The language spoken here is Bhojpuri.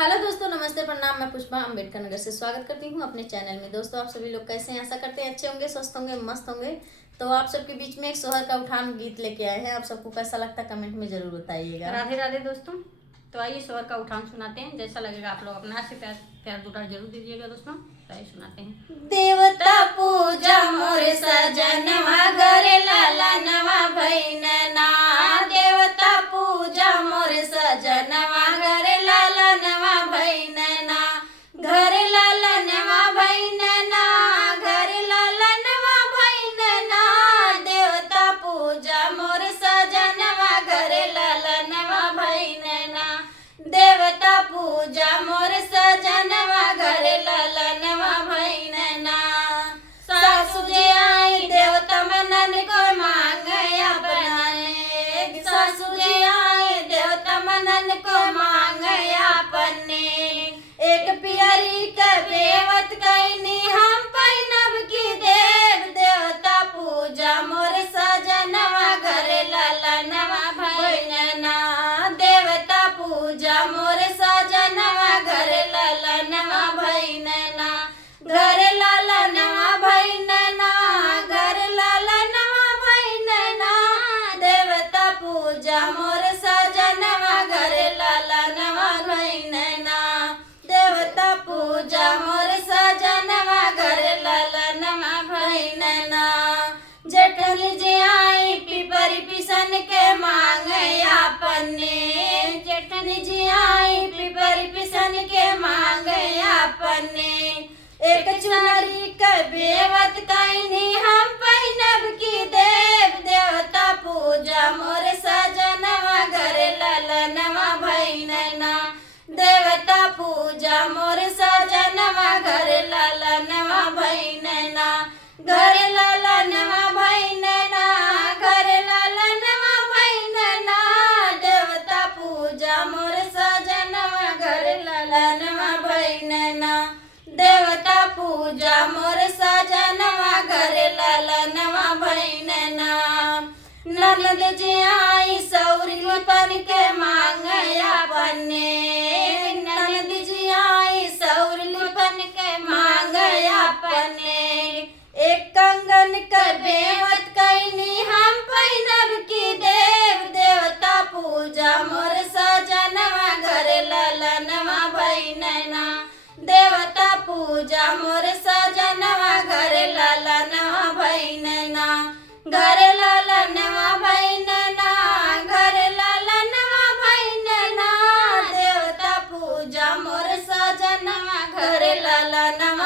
हेलो दोस्तों, नमस्ते, प्रणाम। मैं पुष्पा अम्बेडकर नगर से स्वागत करती हूँ अपने चैनल में। दोस्तों, आप सभी लोग कैसे हैं? आशा करते हैं अच्छे होंगे, स्वस्थ होंगे, मस्त होंगे। तो आप सबके बीच में एक सोहर का उठान गीत लेके आए हैं। आप सबको कैसा लगता है कमेंट में जरूर बताइएगा। राधे राधे दोस्तों। तो आइए सोहर का उठान सुनाते हैं। जैसा लगेगा आप लोग अपना से प्यार दुलार जरूर दीजिएगा दोस्तों। तो आइए सुनाते हैं। देवता पूजा मोर सजनवा घरे लाला नवा भैनना। देवता पूजा मोर सजनवा घरे लाला नवा भैनना। घरे लाला नवा भैनना। घरे लाला नवा भैनना। देवता पूजा मोर सजनवा घरे लाला नवा भैनना। देवता पूजा मोर सजनवा घरे लाला नवा भैनना। सासु जी आई देवता मनन को मांग अपने। सासु जी आई देवता मनन को मांग अपने। एक पियरी के बेवत कैनी हम पैनब की देव। देवता पूजा मोर सजनवा घरे लाला नवा भैनना। देवता पूजा मोर सजनवा घरे लाला नवा भैनना। घरे लाला नवा भैनना। घरे लाला नवा भैनना। देवता पूजा मोर सजनवा घरे लाला नवा भैनना। देवता पूजा मोर सजनवा घरे लाला नवा भैनना। जठल जी आई पिपरी पिसन के मांग अपने। जठन जी आई पिपरी पिसन के मांग अपने। एक चुनरी के बेवत कैनी हम पैनब की देव। देवता पूजा मोर सजनवा घरे लाला नवा भैनना। देवता पूजा मोर सजनवा घरे लाला नवा भैनना। घरे लाला नवा भैनना। घरे लाला नवा भैनना। देवता पूजा मोर सजनवा घरे लाला नवा भैनना। देवता पूजा मोर सजनवा घरे लाला नवा भैनना। ननद जी आई सौरी लिपन के मांग अपने। ननद जी आई सौरी लिपन के मांग अपने। एक कंगन के बेवत कैनी हम पैनब की देव। देवता पूजा मोर सजनवा घरे लाला नवा भैनना। देवता पूजा मोर सजनवा घरे लाला नवा भैनना। घरे लाला नवा भैनना। घरे लाला नवा भैनना। देवता पूजा मोर सजनवा घरे लाला नवा